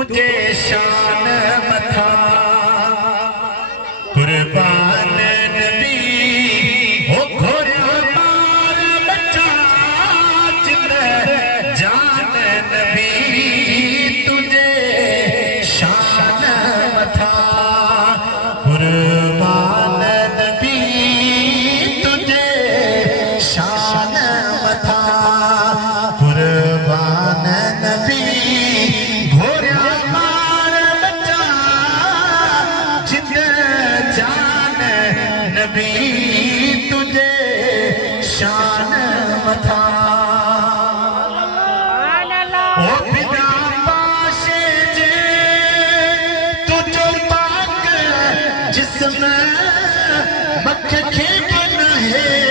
तुझे शान मथा कुर्बान नबी हो घोड़ा मार बच्चा जिंद जान नबी तुझे शान मथा कुर्बान नबी तुझे शान मथा कुर्बान नबी नबी तुझे शान मथा ओ बिना पाशे जे तुझो पाक जिसमें मख खे बन है